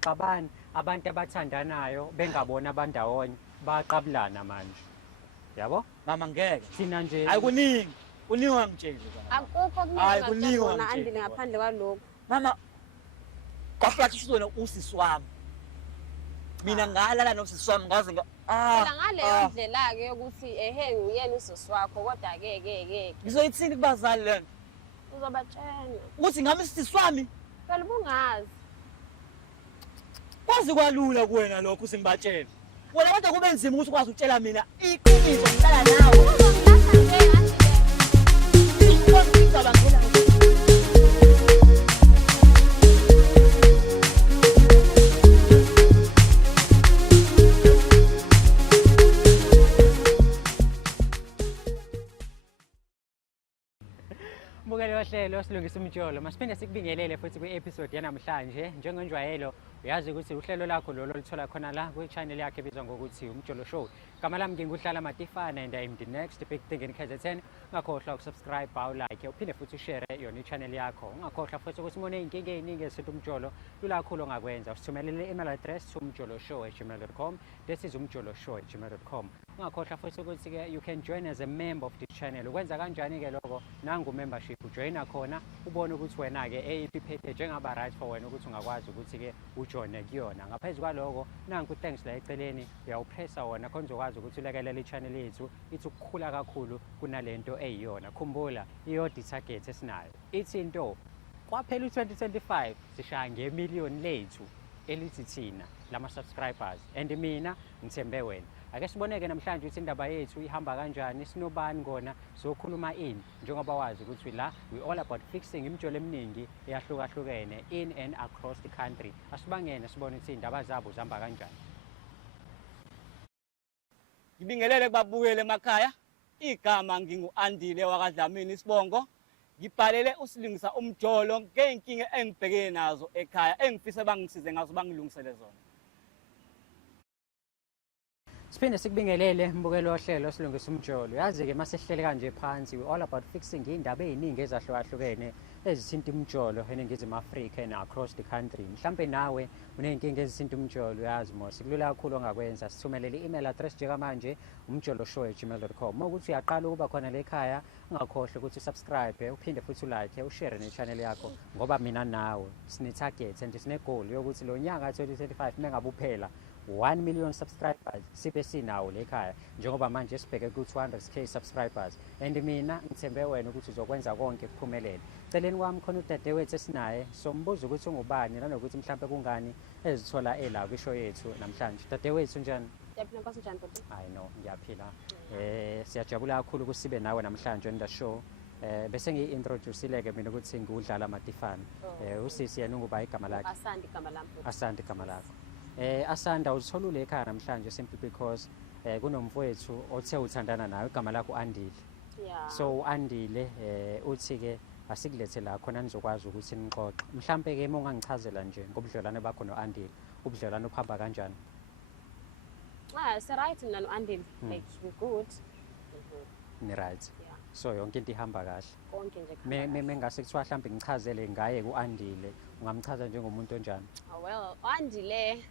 baxabana abantu abathandanayo bengabona abandawonye baqabulana manje yabo Mama ngeke. thina nje Hayi kuningi. Kuningi wangitshela. Akukho Hayi, kuningi kuningi ngakubona wangitshela. Andile ngaphandle kwalokho. Mama kwahlathi wena usisi wami. Mina ngalala nosisi wami ngaze Phela ngaleyo ndlela ke yokuthi nguyena usisi wakho kodwa ke ngizoyithini kubazali lento? uzobatshena. Ukuthi ngami isisi wami Phela ubungazi. kwazi kwalula kuwena lokho usingibatshela. Wena kodwa kube nzima ukuthi ukwazi ukutshela mina iqiniso ngihlala nawe. Uzongilahla nje Andile. Ngicabangela Mbukeli wahlelo silungisa umtsholo masiphinde sikubingelele futhi kwi-episode yanamhlanje njengenjwayelo uyazi ukuthi uhlelo lakho lolo lithola khona la kwi-channel yakhe ebizwa ngokuthi umtsholo show igama lami nginguhlala Matifana and I'm the next big thing in KZN ungakhohlwa ukusubscribe like uphinde futhi ushare yona i-channel yakho ungakhohlwa futhi ukuthi umone iy'nkinga ey'ningi esithi umtsholo lula kakhulu ongakwenza usithumelele i-email address to umtsholo@gmail.com this is umtsholo@gmail.com ungakhohlwa futhi ukuthi-ke you can join as a member of this channel ukwenza kanjani-ke lokho nangu membership ujoyina khona ubone ukuthi wena-ke eyiphi iphethe njengaba right for wena ukuthi ungakwazi ukuthi-ke ujoyine kuyona ngaphezu kwaloko nangu thanks la eceleni uyawupressa wona khona uzokwazi ukuthi ulekelele i-channel yethu ithi ukukhula kakhulu kunalento eyiyona khumbula iyodwa i-target esinayo ithi into kwaphela u-2025 sishaya ngemiliyoni lethu elithi thina lama-subscribers and mina ngithembe wena ake siboneke namhlanje ukuthi indaba yethu ihamba kanjani sinobani kona sokhuluma ini njengoba wazi ukuthi la we all about fixing imijolo eminingi eyahlukahlukene in and across the country asibangene sibone ukuthi indaba zabo zihamba kanjani. ngibingelele kubabukele emakhaya. Igama ngingu-Andile wakwaDlamini Sibongo. Ngibhalele usilungisa umjolo ngey'nkinga engibhekene nazo ekhaya engifisa bangisize ngazo bangilungisele zona. Siphinde sikubingelele mbukeli wohlelo silungisa umjolo yazi-ke masihlele kanje phansi we all about fixing iy'ndaba ey'ningi ezahlukahlukene ezithinta umjolo eNingizimu Afrika and across the country mhlampe nawe uney'nkinga ezithinta umjolo yazi mos kulula kakhulu ongakwenza sithumelele i-email address njengamanje umjoloshow@gmail.com uma ukuthi uyaqala ukuba khona le khaya ungakhohlwa ukuthi usubscribe uphinde futhi ulike ushare ne-channel yakho ngoba mina nawe sine-target and sine-goal yokuthi lo nyaka 2025 mengabe uphela 1 million subscribers sibe sinawo lekhaya njengoba manje sibheke ku-200k subscribers and mina ngithembe wena ukuthi uzokwenza konke kuphumelele celeni kwami khona udadewethu esinaye sombuza ukuthi ungubani nanokuthi mhlawumbe kungani ezithola ela kwisho yethu namhlanje dadewethu njani I know ngiyaphila siyajabula kakhulu ukuthi sibe nawe namhlanje on the show bese ngiyi-introduce-ile-ke mina ukuthi ngiwudlala Matifana usisi yena unguba igama lakhe Asanda igama lakho Asanda uzithola ule ekhaya namhlanje simply because kunomfowethu othe uthandana nawe igama lakho Andile so Andile uthi-ke asikulethe la khona nizokwazi ukuthi nixoxe mhlampe-ke uma ungangichazela nje ngobudlelwane bakho no-Andile ubudlelwane obuhamba kanjani? right mina no-Andile like we good. Ni right so yonke into ihamba kahle Konke nje mengase kuthiwa mhlawumbe ngichazele ngaye ku-Andile ungamchaza njengomuntu onjani? Well u-Andile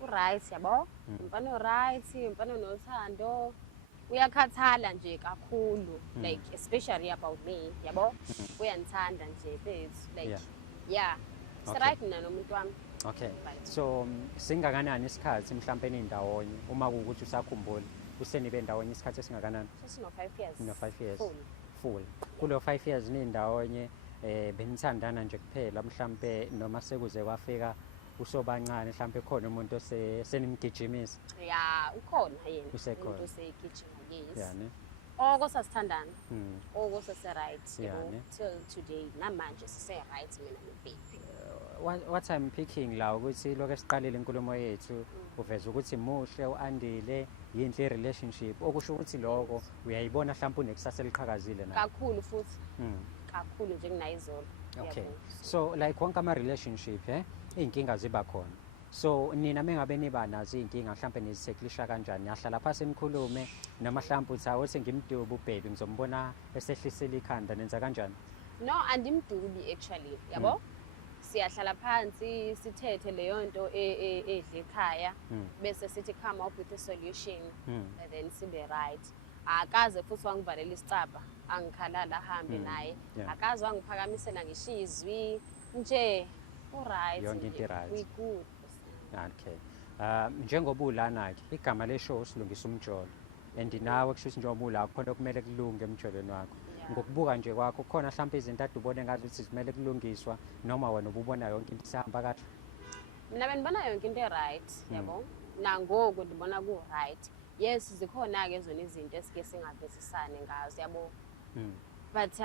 u-right yabo umfana o-right umfana onothando uyakhathala nje kakhulu like especially about me yabo uyandithanda nje bethu like yeah right mina nomuntu wami. Okay so singakanani isikhathi mhlawumbe nindawonye uma kuwukuthi usakhumbula usenibe ndawonye isikhathi esingakanani? Sino 5 years. No 5 years full kulo 5 years nindawonye benithandana nje kuphela mhlambe noma sekuze kwafika usobancane mhlambe khona umuntu senimgijimisa? Ukhona yena umuntu osegijima yes yani okosasithandana okosase-right till today namanje sise-right mina no-baby. What I'm picking la ukuthi lokho esiqalile inkulumo yethu uveza ukuthi muhle u-Andile yinhle relationship okusho ukuthi lokho uyayibona mhlawumbe unekusasa eliqhakazile na kakhulu futhi kakhulu nje kunayizolo. Okay so like wonke ama-relationship iy'nkinga ziba khona so nina mengabe niba nazo iy'nkinga mhlawumbe nizitheklisha kanjani niyahlala phasi nikhulume noma mhlawumbe uthi awuthi ngimdubi ubhebe ngizombona esehlisela ikhanda nenza kanjani? No andimdubi actually yabo siyahlala phansi sithethe leyo nto edla ekhaya bese sithi come up with a solution and then sibe right. Akaze futhi wangivalela isicaba angikhalala ahambe naye, akaze wangiphakamisela ngisho izwi nje right yonke into right. we good. Okay. Njengoba ulana-ke igama leshow silungisa umjolo and nawe kusho ukuthi njengoba ula kukhona okumele kulunge emjolweni wakho. Ngokubuka nje kwakho khona mhlawumbe izinto ade ubone ngathi ukuthi zimele kulungiswa noma wena ububona yonke into isihamba kahle? Mina benibona yonke into right, yabo. Nangoku ndibona ku right. Yes, zikhona-ke zona izinto esike singavisisane ngazo, yabo. But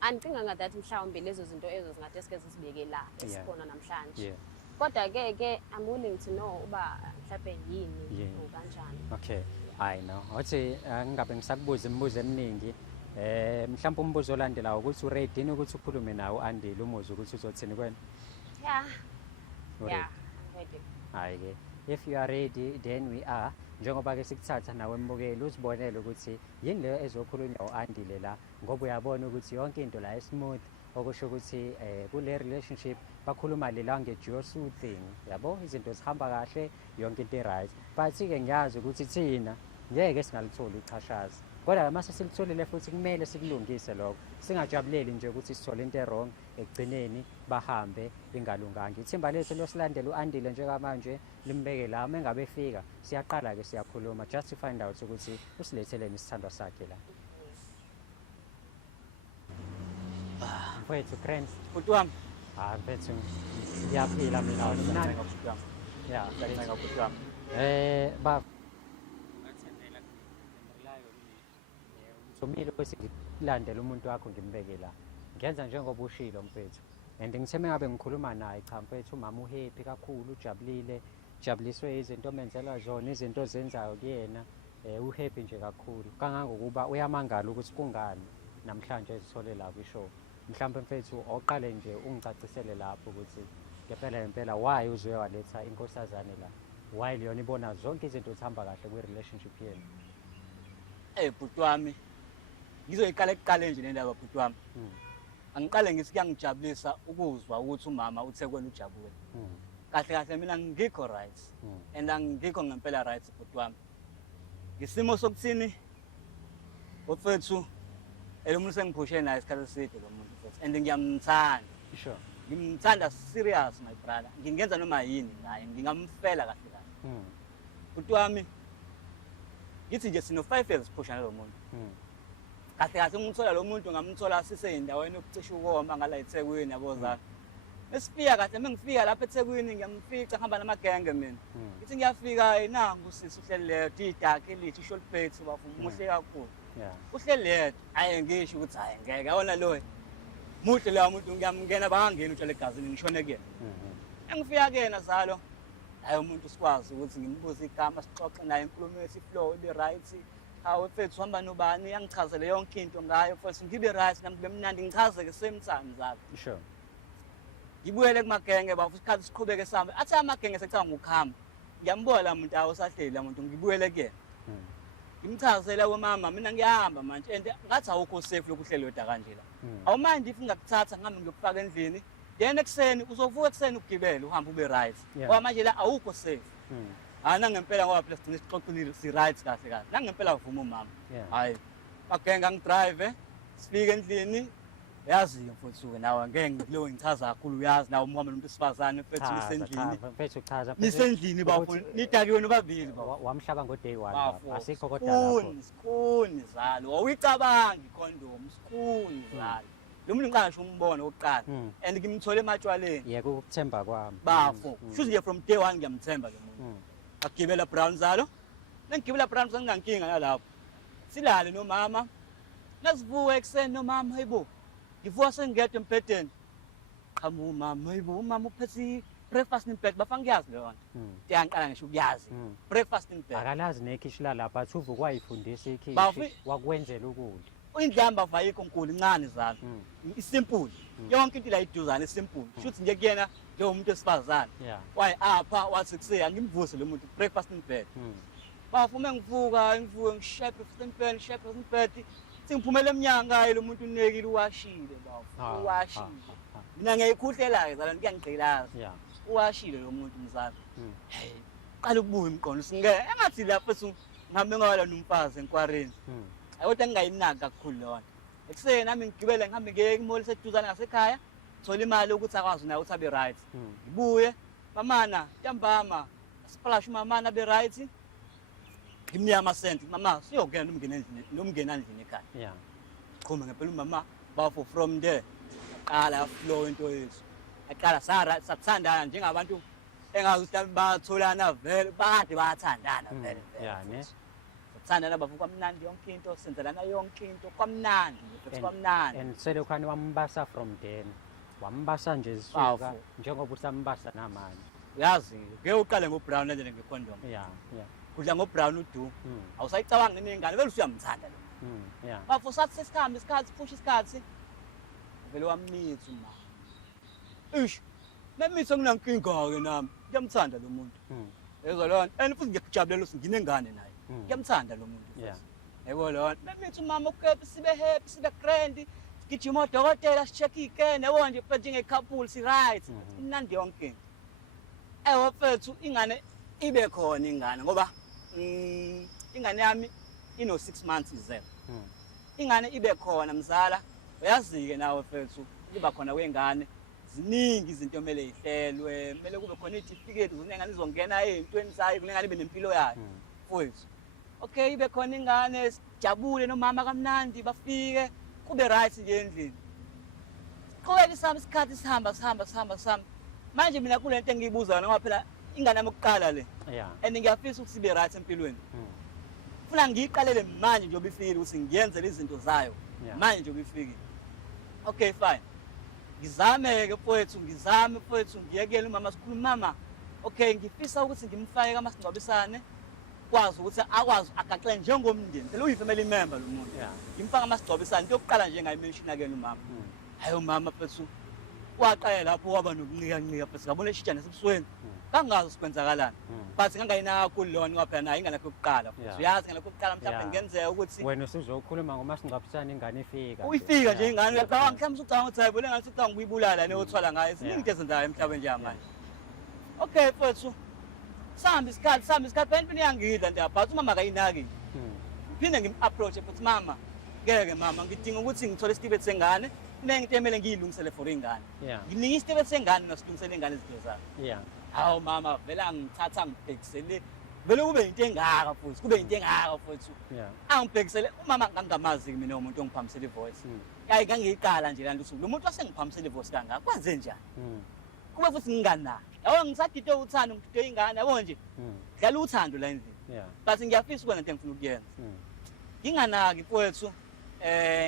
andicinga ngathi mhlawumbe lezo zinto ezo zingathi esike sisibeke la esikhona namhlanje. Kodwa-ke I'm willing to know uba mhlawumbe yini kanjani. Okay. I know. Wathi ngingabe ngisakubuza imibuzo eminingi. Mhlawumbe umbuzo olandelayo ukuthi uready ukuthi ukhulume nawe Andile umuzi ukuthi uzothini kwena? Yeah. Yeah, I'm ready. Hayi-ke. If you are ready, then we are. Njengoba-ke sikuthatha nawe embukeli uzibonele ukuthi yini leyo ezokhulunywa u-Andile la ngoba uyabona ukuthi yonke into la smooth okusho ukuthi kule relationship bakhuluma le language yo-soothing, yabo izinto zihamba kahle yonke into right. But-ke ngiyazi ukuthi thina ngeke singalitholi ichashaza. Kodwa mase silitholile futhi kumele sikulungise lokho. Singajabuleli nje ukuthi sithole into wrong ekugcineni bahambe ingalunganga. Ithimba lethu losilandela uAndile njengamanje limbeke la mengabe efika siyaqala ke siyakhuluma just to find out ukuthi usiletheleni isithandwa sakhe la. Mfowethu Grant. Bhuti wami. Mfethu siyaphila mina nani Bhuti wami. Yeah, Ngiyabonga bhuti wami. ba Somile kwesilandela umuntu wakho ngimbeke la. Ngenza njengoba ushilo mfethu. And ngitheme ngabe ngikhuluma naye cha mfethu umama uhappy kakhulu ujabulile, jabuliswe izinto omenzela zona, izinto ozenzayo kuyena, uhappy nje kakhulu. Kangangokuba uyamangala ukuthi kungani namhlanje ezithole la kwishow. Mhlawumbe mfethu oqale nje ungicacisele lapho ukuthi ngempela why uzoye waletha inkosazane la. Why liyona ibona zonke izinto zihamba kahle kwi relationship yenu. Bhuti wami. Ngizoyiqala ekuqaleni nje lendaba bhuti wami. Angiqale ngithi kuyangijabulisa ukuzwa ukuthi umama uthe kwena ujabule. Kahle mina ngikho right. And angikho ngempela right bhuti wami. Ngisimo sokuthini ofethu elomuntu sengiphushe naye isikhathi eside lo muntu futhi and ngiyamthanda. Sure. Ngimthanda serious my brother. Ngingenza noma yini ngaye, ngingamfela kahle. Bhuti wami ngithi nje sino 5 years siphushana lo muntu. Kahle ngimthola lo muntu ngamthola siseyindaweni yokucisha ukoma ngala eThekwini yabo zami. Esifika kahle mengifika lapha eThekwini ngiyamfica ngihamba namagenge mina. Ngithi ngiyafika nangu sisi uhleli leyo idakhe lithi shortbait bafuna umuhle kakhulu. Yeah. Uhleli leyo ayi ngisho ukuthi hayi ngeke yabona lo muhle la umuntu ngiyamngena bangangena utshale egazini ngishone kuyena. Engifika kuyena zalo hayi umuntu sikwazi ukuthi ngimbuze igama sixoxe naye inkulumo yethi flow ibe right. Hawe mfethu hamba nobani yangichazele yonke into ngayo futhi ngibe right nami kube mnandi ngichazeke same time zalo. Sure. Ngibuyele kumagenge bafu isikhathi siqhubeke sambe athi amagenge sekuthiwa ngukhamba. Ngiyambola la muntu awusahleli la muntu ngibuyele kuyena. Ngimchazela kwamama mina ngiyahamba manje and ngathi awukho safe lokuhleli wedwa kanje la. Awumandi if ngakuthatha ngami ngiyokufaka endlini. Then ekseni uzovuka ekseni ukugibela uhamba ube right. Ngoba manje la awukho safe. Ngempela ngoba phela sigcine sixoxile si right kahle. Ngempela uvuma umama. Hayi. Magenga ngidrive sifike endlini yazi mfuthu nawe ngeke ngilo ngichaza kakhulu uyazi nawe umama nomuntu sifazane mfethu nisendlini. Mfethu chaza. Nisendlini bafu nidakiwe nobabili wamhlaba ngo-day 1 asikho kodwa lapho. Sikhuni zalo wawuyicabangi condom sikhuni zalo. Lo muntu ngiqala ngisho umbona oqala and ngimthole ematshwaleni. Yeke ukuthemba kwami. Bafo. Shuthi nje from day 1 ngiyamthemba lo muntu. Agibela Brown zalo. Nengigibela Brown ngingankinga nalapho. Silale nomama. Nasivuka ekseni nomama hayibo. Ngivuka sengiyedwa empedeni. Qhamu mama hayibo umama uphethe breakfast in bed bafanga ngiyazi leyo nto. Ngiyaqala ngisho ukuyazi. Breakfast in bed. Akalazi nekhishi la lapha athi uvuka wayifundisa ikhishi wakwenzela ukudla. Indlamba vayikho nkulu incane zalo. Isimple. Yonke into la iduzana isimple. Shuthi nje kuyena lo umuntu esifazane. Wayi apha wathi kuseya ngimvuse lo muntu breakfast in bed. Bafuma ngivuka ngishaye breakfast in bed. Singiphumela eminyanga lo muntu unekile uwashile bafu. Uwashile. mina ngiyikhuhlela-ke zalana kuyangigqilaza Yeah. uwashile lo muntu mzala Mm. hey qala ukubuya imqondo singeke engathi lapho ngihambe ngawala nomfazi enkwareni Mm. kodwa ngingayinaki kakhulu lona ekuseni nami ngigibele ngihambe ngiye imoli seduzane ngasekhaya thola imali ukuthi akwazi naye ukuthi abe right Mm. ngibuye mamana ntambama splash mamana abe right ngimnika amasenti mama siyokena nomngena endlini ekhaya Yeah. qhuma ngempela umama bafo from there aqala flow into yethu aqala sathandana njengabantu engazi ukuthi batholana vele bade bathandana vele Yeah, ne? sathandana bafu kwamnandi yonke into senzelana yonke into kwamnandi futhi kwamnandi And selokhani wambasa from then. Wambasa nje zisuka Powerful. njengoba usambasa namanje. uyazi ngeke uqale ngobrown endle ngecondom Yeah, yeah. kudla ngobrown udu Mm. awusayicabanga nenengane vele usuyamthanda lo Yeah. bafu sathi sesikhambe isikhathi push isikhathi vele wammitha uma ish memitha nginankinga-ke nami ngiyamthanda lo muntu Mm. yezwa lona and futhi ngiyakujabulela ukuthi nginengane naye Mm. ngiyamthanda lo muntu Yeah. yebo lona memitha umama ukephi sibe happy sibe grand sigijima odokotela si-check iy'kene yabo nje fethu njengekhaphuli si-right imnandi yonke into ewe fethu ingane ibe khona ingane ngoba ingane yami ino-6 months izelwe Mm. ingane ibe khona mzala uyazi-ke nawe fethu ukuba khona kwengane ziningi izinto kumele yihlelwe kumele kube khona iy'tifiketi kunengane izongena ey'ntweni zayo kunengane ibe nempilo yayo Mm. fethu okay ibe khona ingane sijabule nomama kamnandi bafike kube right nje endlini siqhubeka isihamba isikhathi sihamba manje mina kule nto engiyibuzayo noma phela ingane yami yokuqala le Yeah. and ngiyafisa ukuthi sibe right empilweni Mm. funa ngiyiqalele manje njengoba ifikile ukuthi ngiyenzele izinto zayo Yeah. manje njengoba ifikile okay fine ngizame-ke mfowethu ngiyekele umama sikhuluma mama okay ngifisa ukuthi ngimfake kamasingcwabisane kwazi ukuthi akwazi agaxele njengomndeni phela uyi-family member lo muntu Yeah. ngimfake amasingcwabisane into yokuqala nje engayimenshina-ke umama Mm. hayi umama fethu waqala lapho waba nokuncika fethu ngabona eshintsha nasebusweni kangazi sikwenzakalani Mm. but ngangayinaka kakhulu lona ngoba phela nayo ingane yakho yokuqala futhi Yeah. uyazi ingane yakho yokuqala mhlawumbe Yeah. kungenzeka ukuthi Wena usuzokhuluma ngomasingcwabisane ingane ifika. uyifika nje Yeah. ingane uyacabanga mhlawumbe usucabanga ukuthi hayi bona ngathi ucabanga ukuyibulala neyothwala ngayo ziningi Yeah. into ezenzayo emhlabeni njengamanje okay fethu sihamba isikhathi phela impilo iyangidla nto but umama akayinaki Mm. phinde ngim-approach-e futhi mama ngeke mama ngidinga ukuthi ngithole isitibeti sengane kunengento emele ngiyilungisele for ingane Yeah. nginika isitibeti sengane nasilungisele ingane izinto zayo Yeah. hawu mama vele angithatha angibhekisele vele kube yinto engaka futhi kube yinto engaka futhi Yeah. angibhekisele umama ngangingamazi-ke mina umuntu ongiphamisela ivoice Mm. yayi ngangiyiqala nje lanto usuku lo muntu wasengiphamisela ivoice kangaka kwenze njani Mm. kube futhi nginganaki yabo ngisagide uthando ngigide ingane yabo nje Mm. dlala uthando la endlini Yeah. but ngiyafisa ukwenza into engifuna ukuyenza Mm. nginganaki mfowethu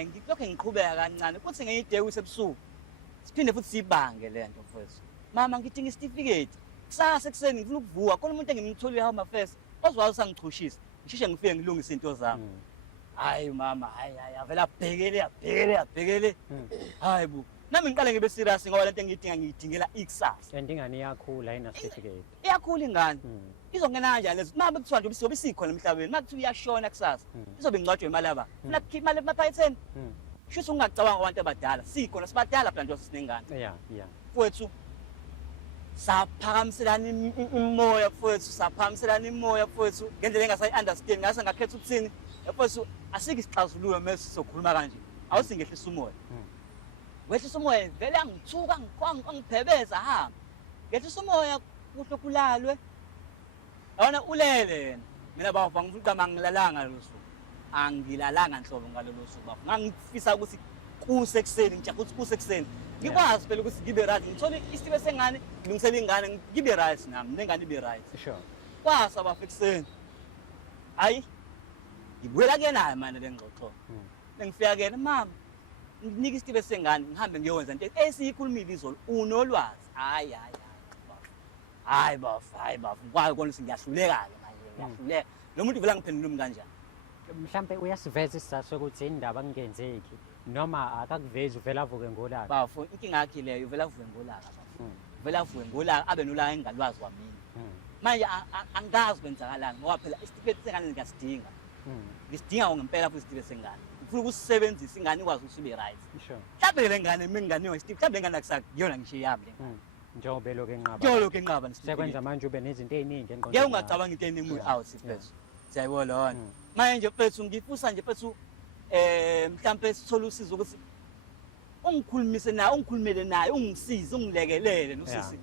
ngilokhu ngiqhubeka kancane futhi ngiyideke kusebusuku siphinde futhi siyibange le nto mfowethu mama ngidinga isitifiketi kusasa ekuseni ngifuna ukuvuka khona umuntu engimtholile home affairs ozwayo sangichushisa ngisheshe ngifike ngilungise into zami Mm. hayi mama hayi avele abhekele Mm. hayi bu nami ngiqale ngibe serious ngoba lento engiyidinga ngiyidingela ikusasa And ingane iyakhula ayina certificate. iyakhula ingane Mm. izongena kanjani lezo mama kuthiwa nje isobe isikhona emhlabeni makuthiwa iyashona kusasa Mm. izobe ngcwatshwe imali yaba funa kukhipha imali emaphayitheni Mm. shuthi ungacabanga abantu abadala sikhona sibadala phela nje sinengane Yeah. Yeah. mfowethu saphakamiselana imoya mfowethu ngendlela engasayi-understand ngase ngakhetha ukuthini mfowethu asikho isixazululo mase sizokhuluma kanje awusingehlisa umoya Mm. wehlisa umoya vele angithuka angiphebeza hamba ngehlisa umoya kuhle kulalwe yabona ulele yena mina bafa ngifuna uqama angilalanga lelo suku angilalanga nhlobo ngalelo suku bafa ngangifisa ukuthi kusekuseni ngijabula ukuthi kusekuseni ngikwazi phela ukuthi ngibe right ngithole isitibe sengane ngilungisele ingane ngibe right nami nengane ibe right Sure. kwasa bafa ekuseni hayi ngibuyela kuyena manje le ngxoxo Mm. ngifika kuyena mama nginika isitibe sengane ngihambe ngiyowenza into esiyikhulumile izolo unolwazi hayi bafa kwayo kona ukuthi ngiyahluleka-ke manje ngiyahluleka lo muntu vele angiphendulumi kanjani Mhlambe uyasiveza isizathu sokuthi indaba kungenzeki noma akakuvezi uvela avuke ngolaka. bafo inkinga yakhe leyo uvele avuke ngolaka bafo Mm. uvele avuke ngolaka abe nolaka engingalwazi kwamina Mm. manje angazi kwenzakalani ngoba phela isitifiketi sengane ngiyasidinga Mm. ngisidinga ngempela futhi isitifiketi sengane ngifuna ukusebenzisa ingane ikwazi ukuthi ibe right. Sure. Mhlawumbe le ngane mina ingane Steve, mhlawumbe le ngane akusakuyona ngisho yami le. Njengoba lokho enqaba. Njalo ke enqaba Steve. Sekwenza manje ube nezinto eziningi engqondweni. Ngeke ungacabanga into eningi out Steve. Siyayibona lona. Manje mfethu ngifusa nje mfethu mhlawumbe sithola usizo ukuthi ungikhulumise naye, ungikhulumele naye, ungisize, ungilekelele nosisi.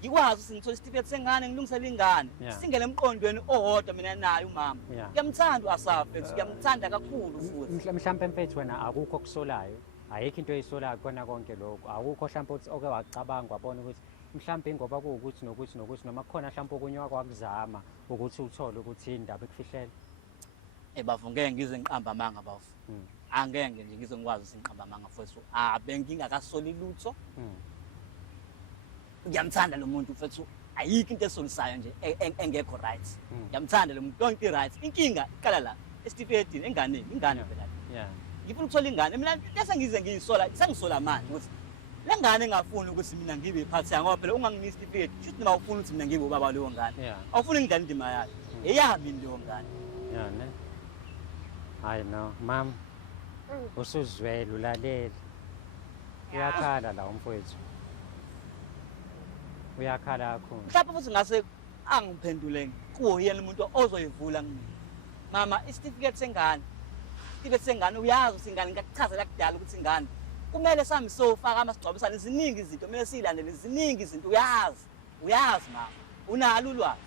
Ngikwazi ukuthi ngithola isitifiketi sengane ngilungisele ingane. Singene emqondweni owodwa mina naye umama. Ngiyamthanda uAsafe, ngiyamthanda kakhulu futhi. Mhlawumbe mfethu wena akukho kusolayo. Ayikho into eyisolayo kona konke lokho. Akukho mhlawumbe uthi oke wacabanga wabona ukuthi mhlawumbe ngoba kuwukuthi nokuthi noma khona mhlawumbe okunye wakuzama ukuthi uthole ukuthi indaba ekufihlela. Bafu ngeke ngize ngiqamba amanga bafu. Angeke nje ngize ngikwazi usinqamba amanga mfethu. Bengingakasoli lutho. Ngiyamthanda lo muntu mfethu. Ayikho into esolisayo nje engekho right. Ngiyamthanda lo muntu yonke right. Inkinga iqala la esitifiketini ingane phela. Ngifuna ukuthola ingane mina bese ngize ngiyisola sengisola manje ukuthi le ngane engafuni ukuthi mina ngibe iphathi ngoba phela unganginiki isitifiketi futhi mina ufuna ukuthi mina ngibe ubaba leyo ngane. Awufuni ngidlala indima yakhe. Eyami leyo ngane. Ne. I know, mom. Usuzwela ulalele. Uyakhala la umfowethu. Uyakhala kakhulu. Mhlawumbe futhi ngase angiphendule kuwo yena umuntu ozoyivula kimi. Mama, isitifiketi sengane. Isitifiketi sengane uyazi ukuthi ingane ngikuchazela kudala ukuthi ingane kumele sami sofaka amasigcwabisana iziningi izinto kumele siyilandele iziningi izinto uyazi mama. Unalo ulwazi.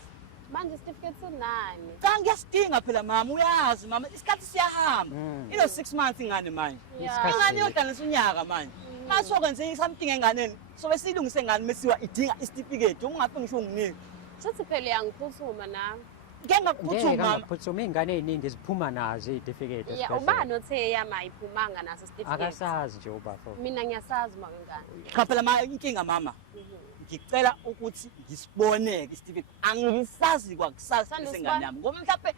Manje isitifiketi sinani? Cha ngiyasidinga phela mama uyazi mama isikhathi siyahamba. Ino 6 months ingane manje. Ingane yodlalisa unyaka manje. Mase okwenze something enganeni sobe silungise ingane mesiwa idinga isitifiketi ungafi ngisho unginike. Sithi phela uyangiphuthuma nami. Ngeke ngakuphuthuma mama. Ngaphuthuma ingane eziningi ziphuma nazo izitifiketi esibhedlela. Ubani othe yama ayiphumanga naso isitifiketi? Akasazi nje ubafo. Mina ngiyasazi makangane. Cha phela inkinga mama. Ngicela ukuthi ngisiboneke isitifiketi angisazi kwakusasa sengane yami ngoba mhlawumbe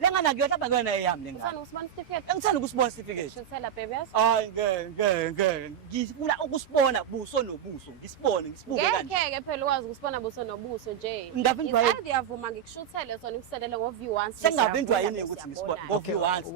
lengane kuyohlaba kuyona eyami lengane. Uthanda ukusibona isitifiketi? Engithanda ukusibona isitifiketi. Shuthela baby. Hayi ngeke. Ngifuna ukusibona buso nobuso. Ngisibone kanje. Ngeke phela ukwazi ukusibona buso nobuso nje. Ngiyavindwa ngiyavuma ngikushuthelele sona ngikuselele ngo-view once. Sengavindwa yini ukuthi ngisibone ngo-view once.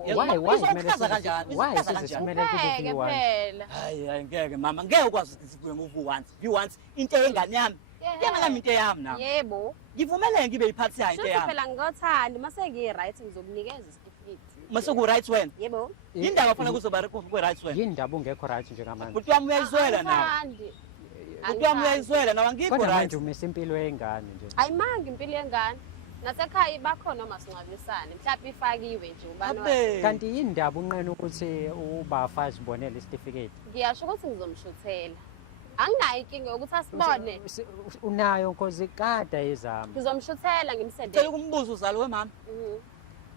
Why sisimele ukuthi view once? Hayi ngeke mama ngeke ukwazi ukuthi sibuye ngo-view once. View once into engane yami. Yengane into yami na. Yebo. Ngivumele ngibe iphathi yayo into yami. Shuthi phela ngothandi mase ngiyi-right ngizokunikeza isitifiketi. Mase ku-right wena? Yebo. Yindaba ofuna kuzoba ku-right wena? Yindaba ungekho right njengamanje. Kuthi wami uyayizwela nawe. Kuthi wami uyayizwela nawe angikho Kodwa right. manje umisa impilo yengane nje. Ayimanga impilo yengane. Nasekhaya bakhona omasingcwabisane mhlawumbe ifakiwe nje ubani. Kanti yindaba unqena ukuthi ubafazi bonele isitifiketi. Ngiyasho ukuthi ngizomshuthela. Anginayo inkinga yokuthi asibone. Unayo nkosi kada ezami. Ngizomshuthela ngimsendele. Cela ukumbuza uzalo wemama.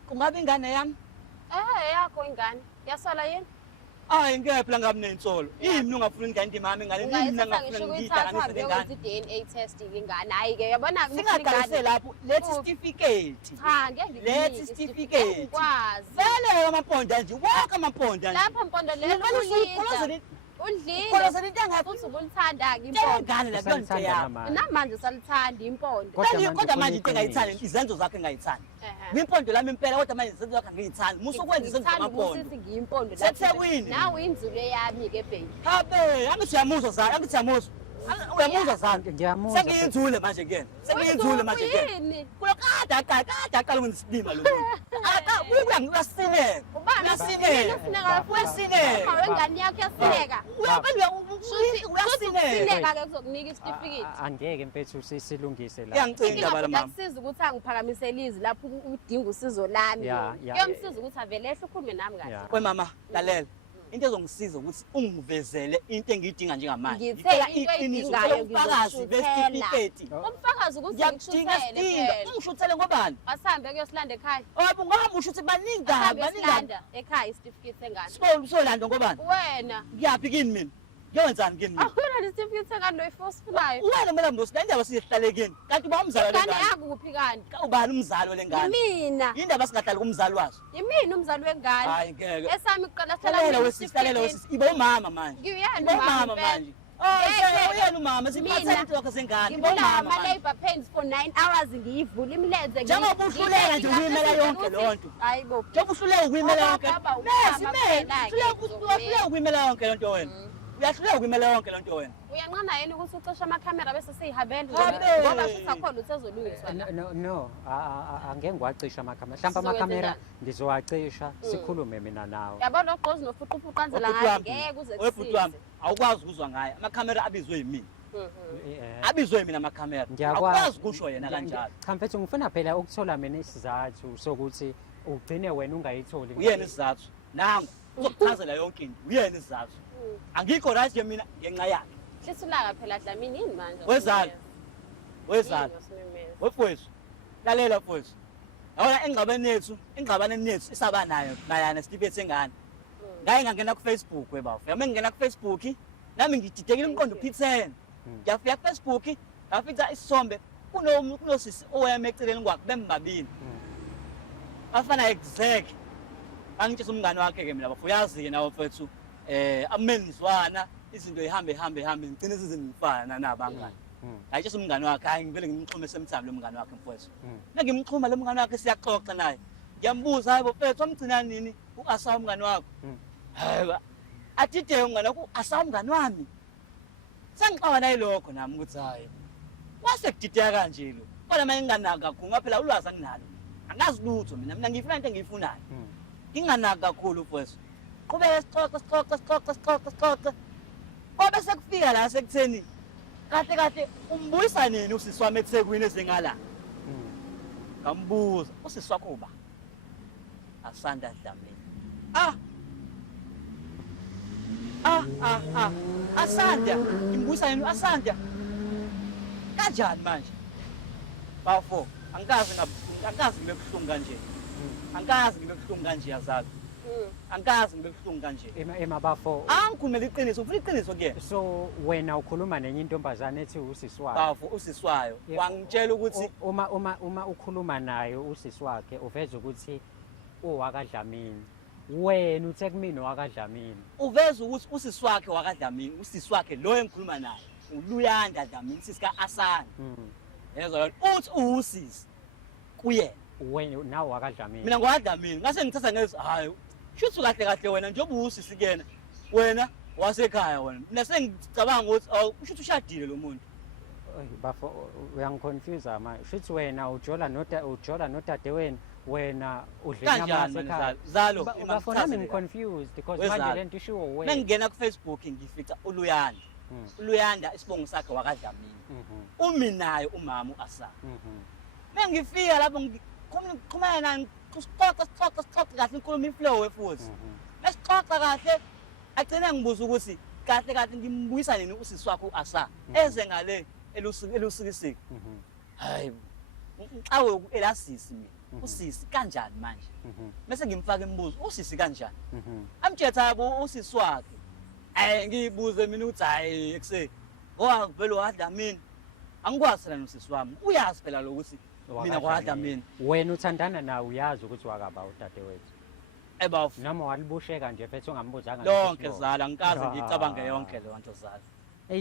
Kungabe ingane yami? Yakho ingane. Yasola yini? Hayi ngeke phela ngabe nensolo. Yini ungafuna ingane imama ingane mina ngafuna ngiyihlanganise nengane. DNA testing ingane. Hayi ke yabona Singadalise lapho lethi certificate. Cha ngeke ngikunikeze. Lethi certificate. Kwazi. Vele amamponda nje wonke amamponda nje. Lapha mpondo lelo Ukhulazela udlile into engekho futhi ubulithanda-ke impondo. ingane la kuyona into yami. Namanje salithanda impondo. Kodwa manje into engayithandi izenzo zakhe engayithandi. Impondo lami impela kodwa manje izenzo zakhe ngiyithandi. Musu ukwenza izenzo zamaphondo. Ngithanda ngiyimpondo Sethekwini. nawe inzulo yami-ke baby. Habe angithi uyamuzwa zami angithi uyamuzwa. Uyamuzwa zami. Ngiyamuzwa. Sengiyithule manje ngene. Sengiyithule manje ngene. Kulokada aqala ukunisilima lo muntu. Uyasineka. Uyasineka. Wengane yakho yasineka. Uyasineka. Kuzokunika isitifiketi. Angeke mfethu silungise la. Iyangicela bala mama. Kusiza ukuthi angiphakamisele izwi lapho udinga usizo lami. Kuyomsiza ukuthi avele ehle ukhulume nami kahle. We mama lalela. Into ezongisiza ukuthi ungivezele into engiyidinga njengamanje. Ngithela into oyidingayo ubufakazi besitifiketi. Umfakazi ukuthi ngikushutele. Ungishuthele ngobani? Asambe kuyosilanda ekhaya. Ngoba ushuthi baningi ekhaya isitifiketi sengane. Solanda ngobani? Wena. Ngiyaphi kini mina? Ngiyenzani kini mina? Awuna lesitifiketi sengane loyiforcefunayo. Wena kumele mbosi la ndaba sihlale kini. Kanti ba umzali wengane yakuphi kanti? Ubani umzali welengane? Yimina. Yindaba singadlali kumzali wazo. Yimina umzali wengane. Hayi ngeke. Esami kuqala hlalela wesisi iba umama manje. Ngiyuyena umama manje. uyena umama siphathele lokho sengane. Ngibulawa ama-labor pains for 9 hours ngiyivula imilenze. Njengoba uhluleka nje ukuyimela yonke lo nto. Hayibo. Njengoba uhluleka ukuyimela yonke. Uhluleka ukuyimela yonke lo nto wena. Uyahluleka ukuyimela yonke lo nto wena. Uyanqanda yini ukuthi ucishe amakhamera bese siyihabele Habe. ngoba futhi akho lutho ezolungiswa la. No, angeke ngiwacisha amakhamera. Mhlawumbe amakhamera ngizowacisha sikhulume mina nawe. Yabo lo gqozi nofuqufuqanzela ngayo ngeke uze Webhuti wami awukwazi ukuzwa ngaye. Amakhamera abizwe yimina. Abizwe mina amakhamera. Awukwazi ukusho yena kanjalo. Cha mfethu ngifuna phela ukuthola mina isizathu sokuthi ugcine wena ungayitholi. Uyena isizathu. Nangu uzokuchazela yonke into. Uyena isizathu. Angikho right nje mina ngenxa yakhe. Hlisulaka phela Dlamini yini manje? Wezala. Wefowethu. Lalela mfowethu. Yabona ingxabane nethu isaba nayo mayana Steve sengane. Ngaye ngangena ku Facebook webafu. Yami ngingena ku Facebook nami ngididekile umqondo uphithene. Ngiyafika ku Facebook ngafica isombe kunosisi oweme eceleni kwakhe bembabili. Bafana exact. Angitshisa umngane wakhe ke mina bafu uyazi ke nawe mfowethu amenzwana izinto ihambe ngicine sizingifana nabangani. Ngayitshisa umngane wakhe hayi ngivele ngimxhume semthamo lo mngane wakhe mfowethu. Ngimxhuma lo mngane wakhe siyaxoxa naye. Ngiyambuza hayibo mfethu wamgcina nini uAsa umngane wakho? Hayi atithe umngane wakho uAsa umngane wami. Sengixawa naye lokho nami ukuthi hayi. Wase kudideka kanje lo. Kodwa manje nginganaka kakhulu ngaphela ulwazi anginalo. Angazi lutho mina ngifuna into engiyifunayo. Nginganaka kakhulu mfowethu. Qhubeka sixoxa. Obe sekufika la sekutheni. Kahle umbuyisa nini usisi wami eThekwini ezengala? Ngambuza usisi wakho uba Asanda Dlamini. Asanda, imbuyisa nini Asanda? Kanjani manje? Bafo, angikazi ngibebuhlungu kanje. Angikazi ngibebuhlungu kanje yazali. Angikazi ngibebuhlungu kanje. Bafo. Angikhulumela iqiniso, ufuna iqiniso kuyena. So wena ukhuluma nenye intombazane ethi usiswayo. Bafo usiswayo. Wangitshela ukuthi uma ukhuluma naye usisi wakhe uveza ukuthi uwakaDlamini. Wena uthe kumina wakaDlamini. Uveza ukuthi usisi wakhe wakaDlamini, usisi wakhe lo engikhuluma naye. Uluyanda Dlamini sisika Asanda. Yezwa uthi usisi kuyena. Wena nawe wakaDlamini. Mina ngwaDlamini ngase ngithatha ngezi hayi shuthi kahle wena njengoba usisi kuyena wena wasekhaya wena mina sengicabanga ukuthi ushuthi ushadile lo muntu. Bafo uyangiconfuse manje shuthi wena ujola nodadewenu wena udlina amasekhaya. Zalo bafo nami ngiconfused because manje lento ishiwo wena. Mengingena ku Facebook ngifica uLuyanda. Uluyanda isibongo sakhe wakaDlamini. Umi naye umama uAsa. Mengifika lapho ngikhuluma naye sixoxa kahle inkulumo iflow efuthi. Mesixoxa kahle agcina ngibuza ukuthi kahle ngimbuyisa nini usisi wakho uAsa eze ngale elusikisiki. Hayi ngicawe elasisi mina. Usisi kanjani manje? Bese ngimfaka imibuzo usisi kanjani? Amthetha yabo usisi wakhe. Ngiyibuze mina ukuthi hayi ekuse ngoba vele waDlamini angikwazi la nosisi wami uyazi phela lokuthi mina kwaDlamini wena uthandana nawe uyazi ukuthi wakaba udadewethu ebafu noma walibusheka nje mfethu ungambuzanga lonke zala ngikaze ngicabange yonke le nto zala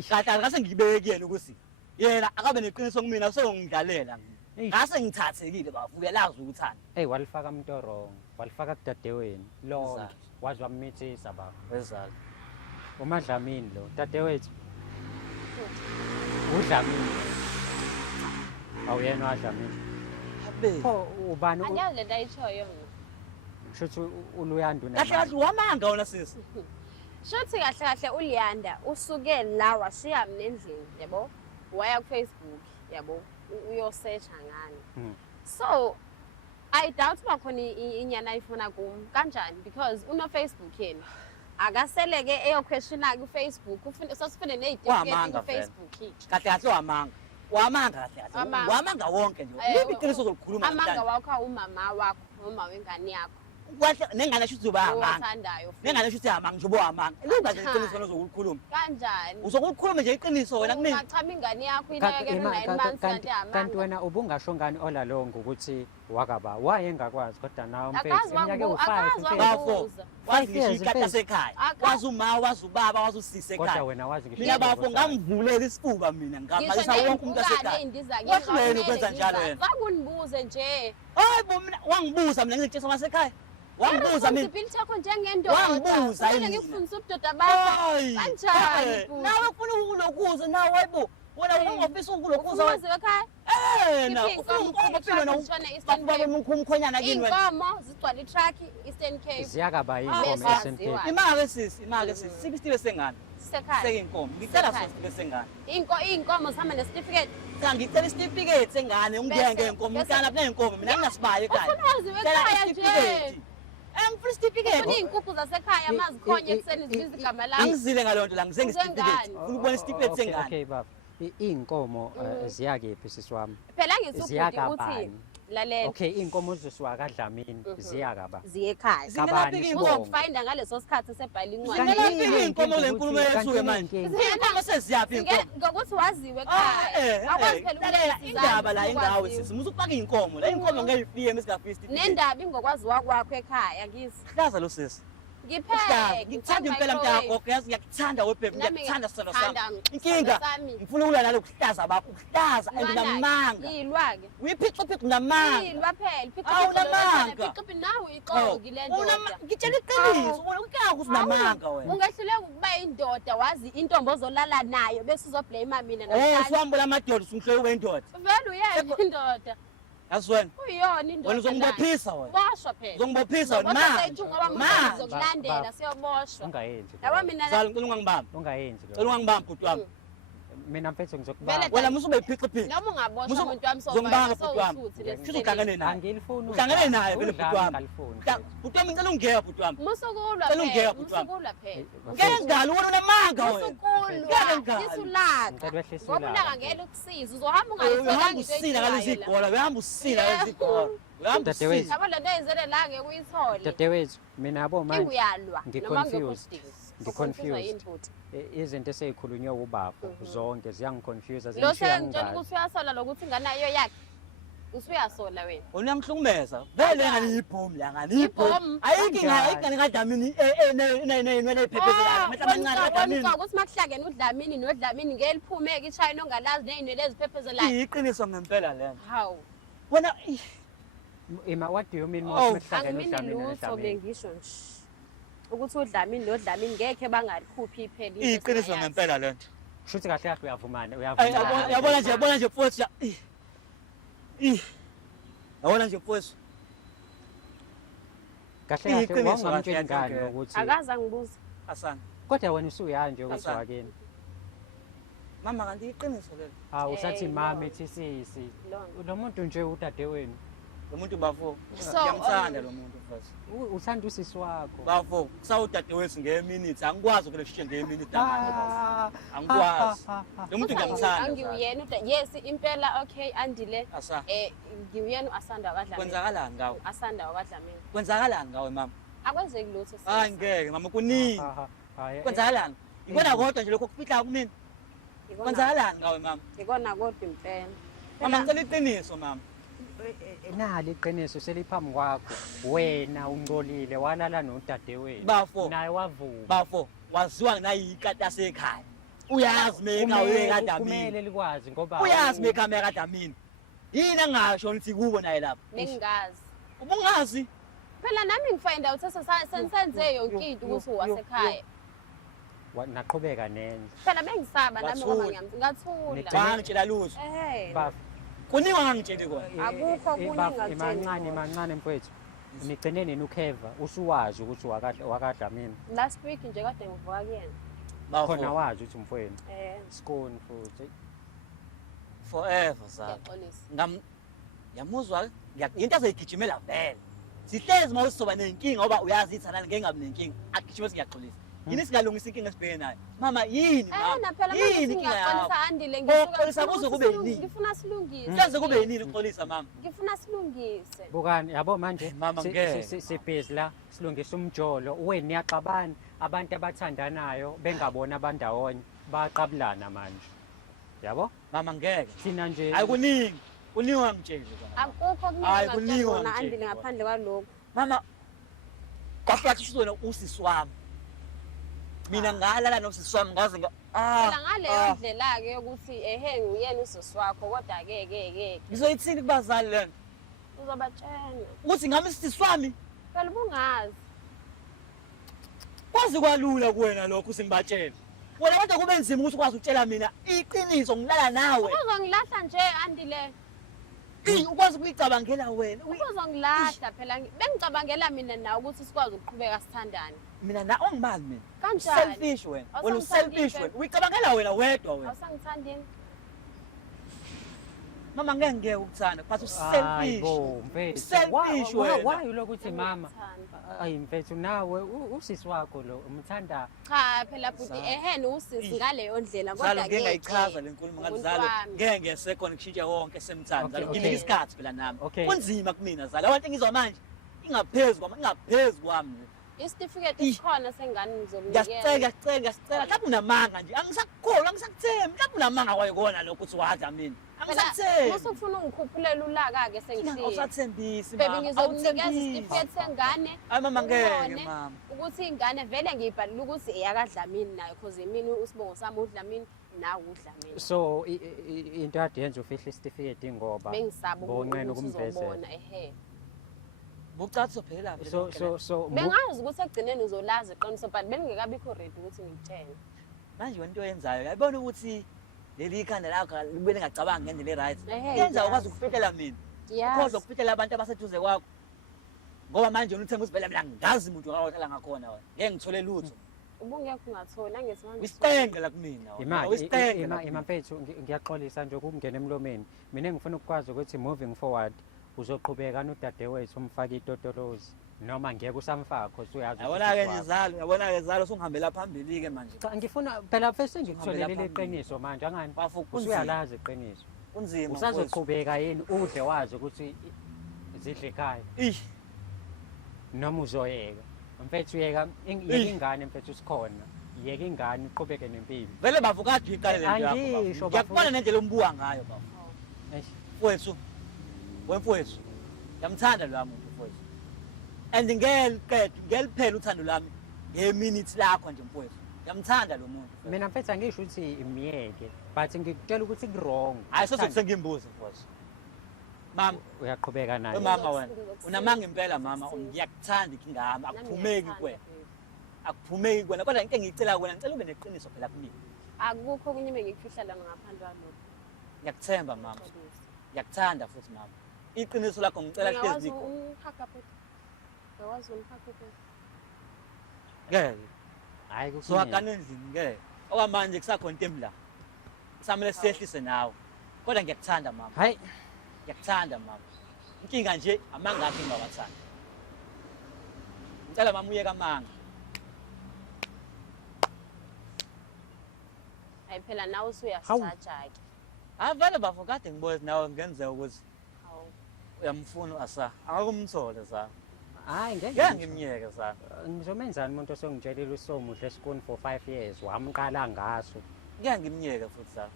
kahle ngase ngibekele ukuthi yena akabe neqiniso kumina sengidlalela ngase ngithathekile bafu uyalazi ukuthanda walifaka mntoro walifaka kudadewenu lonke wazi wamithisa bafu wezala uMadlamini lo dadewethu uDlamini awuyena waDlamini pho ubani anyazi lento ayithoyo yona shuthi uLuyanda kahle wamanga wona sisi shuthi kahle uLuyanda usuke la washiya mina endlini yabo waya ku Facebook yabo uyosearcha ngani so I doubt bakhona inyana ayifuna kum kanjani because uno Facebook yena akaseleke eyoquestiona ku Facebook sasifune nezitifikethi ku Facebook kahle wamanga wamanga wonke nje libi iqiniso zokukhuluma amanga wakho umama wakho noma wengane yakho kwahle nengane shuthi uba amanga othandayo nengane shuthi amanga njobo amanga lingaze iqiniso lokukhuluma kanjani uzokukhuluma nje iqiniso wena kumina cha ingane yakho inake 9 months kanti wena ubungasho ngani olalonga ukuthi wakaba wayengakwazi kodwa nawe Akazi mfethu iminyaka ewu-5 mfethu. Bafo, wazi ngisho years, ikata mfethu. sekhaya. Wazi uma, wazi ubaba, wazi usise Kodwa ekhaya. wena wazi ngisho Mina bafo isibongo sakhe. ngamvulela isifuba mina Ngisho ngamalisa wonke umuntu ney'mpukane asekhaya. ey'ndizakini, Wahlulweni ukwenza njalo ngizakhe wena. unginibuze nje. Hayi bo mina wangibuza mina ngizitshisa ngasekhaya. Wangibuza mina. I-responsibility yakho njengendoda. Wangibuza Kumele yini? ngikufundise ubudoda bakho. Hayi. Kanjani futhi? Nawe ufuna ukulokuza nawe hayibo. Wena ungofisa ukulokuza Ufuna wena. waziwe ekhaya? Na Khipha iy'nkomo ufuna ku-truck na zishone e-Eastern bakuba Cape. umkhonyana kini wena. Iy'nkomo zigcwala i-truck Eastern Cape. ziyakaba Bese iy'nkomo waziwa. eSencape. Imake sisi, imake sisi. 60 besengane. Sisekhaya. Sekuyinkomo. Ngicela Sekhaya. 60 besengane. Iy'nkomo zihamba nesitifiketi. Cha ngicela isitifiketi sengane ungiyeke Bese- inkomo. bese- Ngicela kuneyinkomo mina nginasibaye ekhaya. Ufuna waziwe Ngicela ekhaya nje. isitifiketi. Ngifuna isitifiketi. Ufuna iy'nkukhu zasekhaya mazikhonye ekuseni zibiza igama lami. Angizile ngalonto la ngize ngisitifiketi. Uzengani? Ngifuna ukubona isitifiketi Okay, sengane. okay baba. Iy'nkomo ziyakephi sisi wami? Phela ngithi uthi Ziyakabani? lalela. Okay, iy'nkomo zisuka kaDlamini ziyakaba. Ziye ekhaya. Zingelaphi Kabani iy'nkomo? Uzokufind ngaleso sikhathi sebhala incwadi. Zingelaphi iy'nkomo le nkulumo yethuke manje? Iy'nkomo seziyaphi iy'nkomo? Ngokuthi waziwe Ah, ekhaya. Akwazi phela lalela ukuthi indaba la zazi ingawe ukwaziwa. sisi. Musu ukufaka iy'nkomo. La iy'nkomo ngeyifike emisingafiki isitifiketi. Nendaba ingokwaziwa kwakho ekhaya kithi. Hlaza lo sisi. Ngipheke. Ngithanda impela mntakho, yazi ngiyakuthanda webhebhi, ngiyakuthanda sithando sami. Inkinga ngifuna ukulala lokuhlaza bakho, ukuhlaza and namanga. Yilwa-ke. Uyiphica namanga. Yilwa phela. Awu, namanga. Phiciphi nawe iqoki le ndoda. Ngitshela iqiniso, ukuyaka usinamanga wena. Ungehluleka ukuba indoda wazi intombi ozolala nayo bese uzoblame mina Oh, namhlanje. uhambo lamadoda usungihlwe ube indoda. Vele uyena indoda. Yazi wena, Uyiyona indoda. wena uzongibophisa wena. Boshwa phela. Uzongibophisa wena Ngoba manje. sethu ngoba Manje. uzokulandela siyoboshwa. Ungayenzi. Yabo mina Zala ngicela ungangibambi. Ungayenzi Cela lo. ungangibambi bhuti wami. Mina mfethu Vele ngizokubamba. Wena musu ubeyiphica. noma ungaboshwa Musu- umuntu wami uzongibanga so bhuti wami. usuthi Kusho lesi. uhlangane naye. Angilifuni. Uhlangane naye vele bhuti wami. Ngalifuni. Bhuti wami ngicela ungeka bhuti wami. Musukulwa Cela ungeka phela. bhuti wami. Musukulwa phela. Ngeke ngalo wena unamanga wena. Musukulwa. Ngeke ngalo. Isulaka. Ngicela wehlise Ngoba ulaka. ulaka ngeke ukusiza. Uzohamba Uhamba ungayitholanga usina ngalezi ibhola, uyahamba usina ngalezi ibhola. Uyahamba Dadewethu. usina. Yabo lento eyenzele la ngeke uyithole. Dadewethu, mina yabo manje Inguyalwa. ngi-confused. Ngi-confused. Izinto eseyikhulunywe ubaba zonke ziyangiconfuse Lo zingishiya sengitshela ngingazi. ukuthi uyasola lokuthi ingane ayo yakhe. Usuyasola wena. Uyangihlukumeza. Vele ngani yibhomu la ngani yibhomu. Ibhomu? Ayikho kadamini enenwele iphephezi la. Mehla amancane kadamini. Wena ukuthi makuhlangene uDlamini noDlamini ngeke liphume ke ichayina ongalanzi nezinwele eziphephezelayo. Iyiqiniso ngempela lento. Hawu. Wena Ima what do you mean Oh. most mehlangene Angimini uDlamini lutho noDlamini? bengisho nje. Ukuthi uDlamini noDlamini ngeke bangalikhuphi iphela into iyiqiniso esingayazi. ngempela lento. Shuthi kahle kahle uyavumana, Ay uyavumana. yabona nje mfowethu. Yabona nje mfowethu. Kahle kahle Iyiqiniso wangamtshela kahle, ingane kahle. ukuthi Akaze angibuze. Asana. kodwa wena usuyazi nje ukuthi Asana. wakini. Mama kanti iyiqiniso lelo. Ah usathi Hey, mami no. thi sisi. Lo. Lo muntu nje udadewenu. Lo muntu bafo. So, Ngiyamthanda lo muntu mfowethu. Uthanda usisi wakho. Bafo, kusawudadewethu ngeminute angikwazi ukulelishe ngeminute manje. Angikwazi. Lo muntu ngiyamthanda. Angiwuyena yes impela okay andile Asa. ngiwuyena uAsanda wakadlamini. Kwenzakalani ngawe? Asanda wakadlamini. Kwenzakalani ngawe mama? Akwenzeki lutho sisi. Hayi ngeke mama kuningi. Kwenzakalani? Ngibona kodwa nje lokho kufihla kumina. Kwenzakalani ngawe mama? Ngikona kodwa impela. Mama ngicela iqiniso mama. nali iqiniso seliphambi kwakho. Wena ungcolile walala nodadewenu. Bafo. Naye wavuma. Bafo, waziwa nayikata sekhaya. Uyazi meka uyekadamini. Kumele likwazi ngoba Uyazi meka mekadamini. Yini angasho nithi kubo naye lapha? Bengazi. Ubungazi? Phela nami ngifind out sensenze yonke into ukuthi uwasekhaya. naqhubeka nenze. Phela bengisaba nami ngoba Wathula. ngathula. Wangitshela lutho. Baf Kuningi angangitsheli kona. Akukho kuningi imancane imancane mfowethu. Nigcine nini uKheva usuwazi ukuthi wakadlamini. Last week nje kade ngivuka kuyena. Khona Bafo, wazi ukuthi umfowenu. Skone futhi. forever sa. Ngiyaxolisa. Yamuzwa into azayigijimela vele. Sihlezi mawusoba nenkinga ngoba uyazi ithana ngeke ngabe nenkinga. Agijime siyaxolisa. Yini singalungisa inkinga esibhekene nayo? Mama yini mama? Na phela Yini manje inkinga yakho? singaxolisa andile Xolisa kuze kube yini? Ngifuna silungise. Senze kube yini ukuxolisa mama? Ngifuna silungise. Bukani yabo manje Mama, ngeke. sibhizi la silungisa umjolo. Wena niyaxabana abantu abathandanayo bengabona abandawonye baqabulana manje. Yabo? Mama ngeke. Thina nje Hayi kuningi. kuningi ungangitsheli kona. Akukho Hayi, kuningi kuningi kona ungangitsheli Andile kona. ngaphandle kwalokho. Mama, kwahlathi wena usisi wami. Mina ngalala nosisi wami ngaze Phela ngaleyo ndlela ke ukuthi nguyena usisi wakho kodwa ke ngizoyithini kubazali lento? uzobatshena. Ukuthi ngami isisi wami Phela ubungazi. kwazi kwalula kuwena lokho singibatshela. Wena kodwa kube nzima ukuthi ukwazi ukutshela mina iqiniso ngilala nawe. Uzongilahla nje Andile. Ukwazi ukuyicabangela wena. Uzongilahla phela bengicabangela mina nawe ukuthi sikwazi ukuqhubeka sithandane. Mina na ongimali mina. Kanjani? Selfish wena. Wena uselfish wena. Uyicabangela wena wedwa wena. Awusangithandini. Mama ngeke ngeke ukuthanda but Hayi uselfish. bo mfethu. Selfish wena. Why lokuthi mama? Ayi mfethu nawe usisi wakho lo umthanda. Cha phela futhi usisi ngaleyo ndlela Zalo kodwa ngeke ngayichaza le nkulumo ngathi zalo ngeke ngesekhona kushintsha wonke semthando. Zalo Okay, nginika okay. isikhathi phela nami. Okay. Kunzima kumina zalo. Abantu engizwa manje ingaphezu kwami. isitifiketi sikhona sengane ngizokunikeza. Ngiyacela mhlawumbe unamanga nje angisakukholwa angisakuthembi mhlawumbe unamanga kwayekona lokho uthi wazi mina angisakuthembi Mase ufuna ungikhuphulele ulaka ke sengihlile. awusathembisi Baby mama ngizokunikeza isitifiketi sengane. Ay mama ngeke ubone mama ukuthi ingane vele ngiyibhalile ukuthi eyakaDlamini nayo because yimini usibongo sami uDlamini nawe uDlamini. So into ade yenza ufihla isitifiketi ngoba Bengisaba bonqena ukuthi ukumvezela. uzobona bucathi sophelela So Bengazi ukuthi ekugcineni uzolazi iqiniso but bengingekabikho ready ukuthi ngikutshele. manje wena into oyenzayo yayibona ukuthi leli ikhanda lakho libe lingacabangi ngendlela e-right Ehhe, yenza yes. ukwazi ukufihlela mina ukhoza ukufihlela abantu abaseduze kwakho ngoba manje wena uthemba ukuthi vele mina ngazi umuntu akahlala ngakhona wena ngeke ngithole lutho Ubungekho ungathola ngesimanje. wisitenge la kumina imali mfethu ngiyaxolisa nje ukungena emlomeni. Mina ngifuna ukwazi ukuthi moving forward uzoqhubeka nodadewethu umfaka itotolozi noma ngeke usamfaka because uyazi. yabona-ke nje zalo yabona-ke zalo usungihambela phambili-ke manje Cha ngifuna phela first ngikutholele leqiniso manje angani Bafuku, usuyalazi iqiniso. kunzima Usazoqhubeka yini udle wazi ukuthi zidle ekhaya noma uzoyeka mfethu yeka ingane mfethu sikhona yeka ingane iqhubeke nempilo. vele bafu kade uyiqale le nto yakho Angisho, bafu. ngiyakubona bafu. nendlela ombuka ngayo bafu Eish. mfowethu wemfowethu ngiyamthanda loya muntu mfowethu and ngeliphela uthando lwami ngeminithi lakho nje mfowethu ngiyamthanda lo muntu mfowethu. Mina mfethu angisho ukuthi imiyeke but ngikutshela ukuthi kurong. hhayi sesokungimbuza mfowethu mama Uyaqhubeka naye. mama wena unamanga impela mama ngiyakuthanda ikingami akuphumeki kuwena akuphumeki kuwena kodwa into engiyicela kuwena ngicela ube neqiniso phela kumina Akukho kunye bengikufihlela ngaphandle kwalokho. ngiyakuthemba mama ngiyakuthanda futhi mama iqiniso lakho ngicela hlezi Ngiyawazi likho umkhakha futhi. Ngiyawazi umkhakha futhi. ngeke Hayi sohakana endlini ngeke okwamanje kusakhona into emla kusamele siyehlise nawe kodwa ngiyakuthanda mama hayi ngiyakuthanda mama inkinga nje amanga akho engawathanda ngicela mama uyeke amanga Hayi phela nawe usuyasaja ke. vele bafu kade ngibona nawe ngenzeka ukuthi Hawu. uyamfuna asa akakumthole sa hayi ngeke ngimyeke sa ngizomenzani umuntu osongitshelile usomuhle esikole for 5 years wamqala ngaso. ngeke ngimyeke futhi sa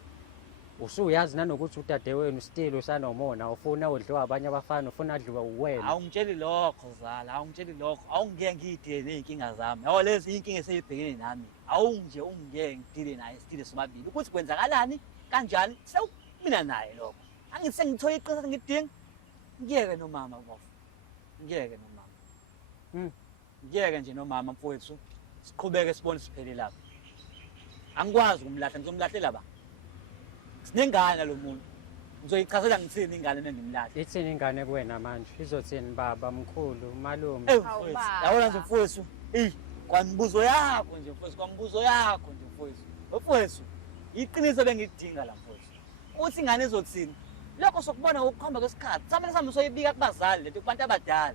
Usuyazi nanokuthi udadewenu still usanomona ufuna udliwa abanye abafana ufuna adliwe uwena. awungitsheli lokho zala awungitsheli lokho awungeke ngiyidile ney'nkinga zami yabo lezi iy'nkinga eseyibhekene nami awunje ungeke ngidile naye sidile sobabili ukuthi kwenzakalani kanjani sewumina naye lokho angithi sengithole iqiniso ngidinga ngiyeke nomama bofu ngiyeke nomama ngiyeke nje nomama mfowethu siqhubeke sibone siphele lapha angikwazi ukumlahla ngizomlahlela ba sinengane lo muntu ngizoyichazela ngithini ingane nengimlahla Ithini ingane kuwena manje? Izothini baba mkhulu malume? Hawu, mfowethu baba. yabona nje mfowethu kwamibuzo yakho nje mfowethu kwamibuzo yakho nje mfowethu mfowethu iqiniso bengidinga la mfowethu uthi ingane izothini lokho sokubona ngokuhamba kwesikhathi samele sami soyibika kubazali leto kubantu abadala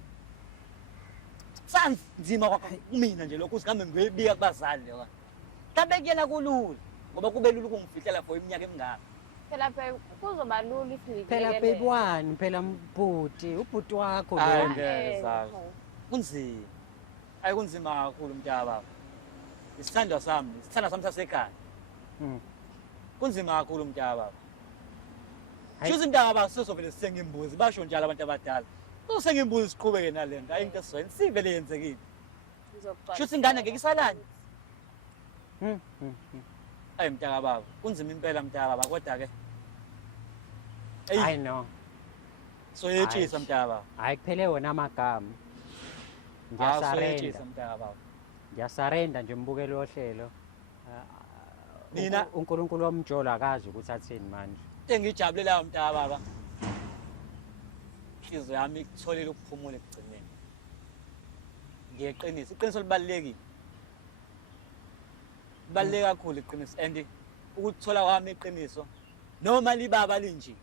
sanzima kwakho kumina nje lokho usihambe ngiyoyibika kubazali leyo mhlawumbe kuyena kulula ngoba kube lula ukungifihlela for iminyaka emingaka Phela kuzoba lula if Phela ngikulekelele. baby wani phela ubhuti wakho Hayi, lona. ngeke sazi. kunzima hayi kunzima kakhulu mntaba isithandwa sami sasekhaya Mm. kunzima kakhulu mntaba Hayi. Shuthi mntaka baba sizovele sengimbuzi basho njalo abantu abadala. Usengimbuzi siqhubeke nalento ayinto esizweni sivele yenzekile. Ngizokugcwalisela. Shuthi ingane ngeke isalani. Hmm, Ayi mntaka baba kunzima impela mntaka baba kodwa ke I know. so yetshisa mntaka baba. Hayi kuphele wona amagama. So yetshisa Ngiyasarenda. mntaka baba. Ngiyasarenda nje mbukeli wohlelo. Mina uNkulunkulu womjolo akazi ukuthi athini manje. engijabulelayo mntaka baba. Inhliziyo yami ikutholile ukuphumula ekugcineni. Ngiyeqinisa iqiniso libalekile. Libaleke kakhulu iqiniso and ukuthola kwami iqiniso noma libaba linje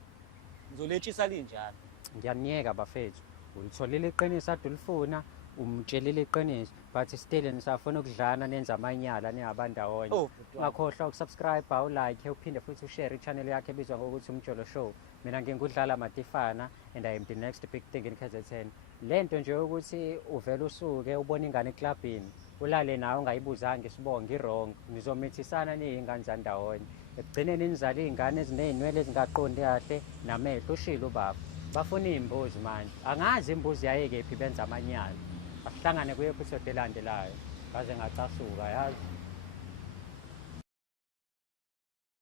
ngizoletshisa linjalo. Ngiyaniyeka bafethu. Ulitholile iqiniso ade ulifuna, umtshelile iqiniso, but still nisafuna ukudlana nenza amanyala ningabandawonye. Oh, bhuti wami. Ungakhohlwa ukusubscribe, ulike, uphinde futhi ushare i-channel yakhe ebizwa ngokuthi Umjolo Show. Mina ngingudlala Matifana and I am the next big thing in KZN. Lento nje ukuthi uvela usuke ubona ingane eklabhini, ulale nawe ungayibuzanga isibongo wrong. Nizomithisana niyingane zandawonye. Ekugcineni nizala izingane eziney'nwele ezingaqondi kahle namehlo ushilo ubaba. Bafuna iy'mbuzi manje. Angazi imbuzi yayekephi benza amanyala. Asihlangane kuye episode elandelayo. Ngaze ngacasuka yazi.